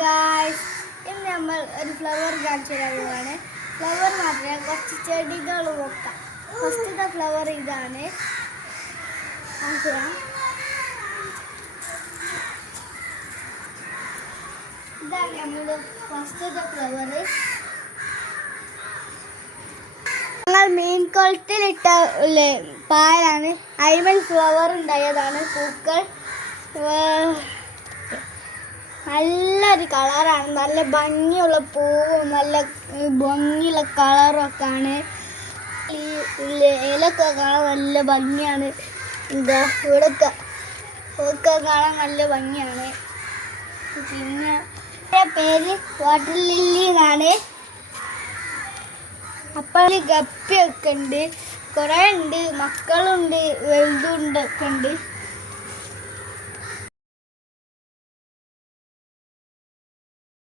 Guys, ഇന്ന് നമ്മൾ ഒരു ഫ്ലവർ കാണിച്ചു തരാൻ പോവാണ്. ഫ്ലവർ മാത്രമേ കുറച്ച് ചെടികൾ നോക്കാം. ഫസ്റ്റത്തെ ഫ്ലവർ ഇതാണ്. ഇതാണ് നമ്മുടെ ഫസ്റ്റത്തെ ഫ്ലവർ. ഞങ്ങൾ മീൻ കുളത്തിലിട്ട പാലാണ്. അയിമൻ ഫ്ലവർ ഉണ്ടായതാണ്. പൂക്കൾ നല്ലൊരു കളറാണ്. നല്ല ഭംഗിയുള്ള പൂവും നല്ല ഭംഗിയുള്ള കളറൊക്കെ ആണ്. ഈ ഇലൊക്കെ കാണാൻ നല്ല ഭംഗിയാണ്. എന്താ ഇവിടെയൊക്കെ ഒക്കെ കാണാൻ നല്ല ഭംഗിയാണ്. പിന്നെ പേര് വാട്ടർ ലില്ലി എന്നാണ്. അപ്പം ഗപ്പിയൊക്കെ ഉണ്ട്, കുറേ ഉണ്ട്, മക്കളുണ്ട്, വലുതുണ്ട് ഒക്കെ ഉണ്ട്.